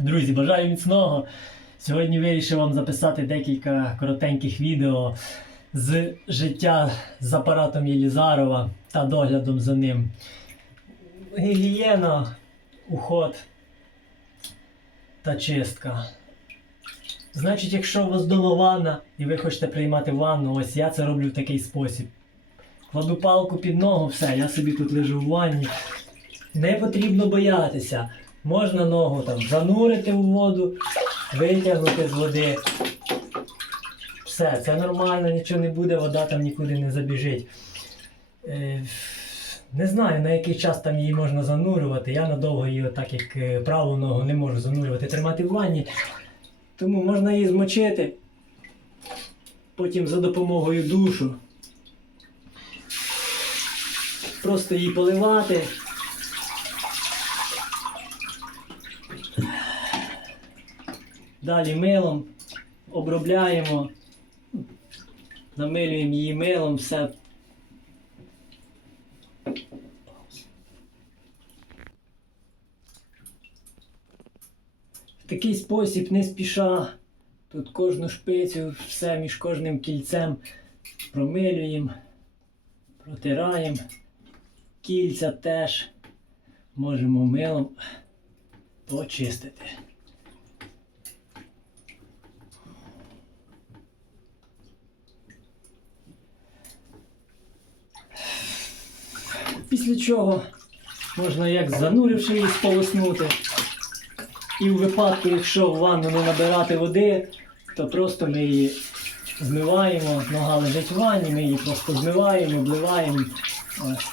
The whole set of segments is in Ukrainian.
Друзі, бажаю міцного. Сьогодні вирішив вам записати декілька коротеньких відео з життя з апаратом Єлізарова та доглядом за ним. Гігієна, уход та чистка. Значить, якщо у вас вдома ванна і ви хочете приймати ванну, ось я це роблю в такий спосіб. Кладу палку під ногу, все, я собі тут лежу в ванні. Не потрібно боятися. Можна ногу там занурити в воду, витягнути з води. Все, це нормально, нічого не буде, вода там нікуди не забіжить. Е, не знаю, на який час там її можна занурювати. Я надовго її, так як е, праву ногу, не можу занурювати, тримати в ванні. Тому можна її змочити. Потім за допомогою душу. Просто її поливати. Далі милом обробляємо, намилюємо її милом, все. В такий спосіб не спіша. Тут кожну шпицю, все між кожним кільцем промилюємо, протираємо. Кільця теж можемо милом почистити. Після чого можна як зануривши її сполоснути. І в випадку, якщо в ванну не набирати води, то просто ми її змиваємо, нога лежить в ванні, ми її просто змиваємо, обливаємо. Ось.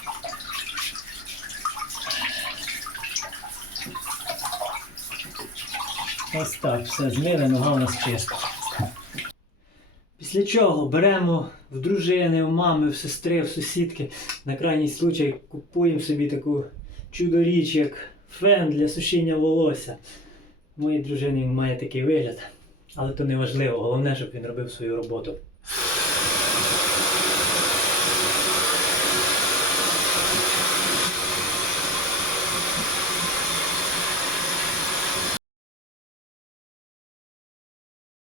Ось так, все змили, нога у нас чиста. Після чого беремо в дружини, в мами, в сестри, в сусідки. На крайній случай купуємо собі таку чудо-річ, як фен для сушіння волосся. Моїй дружині він має такий вигляд, але то не важливо. Головне, щоб він робив свою роботу.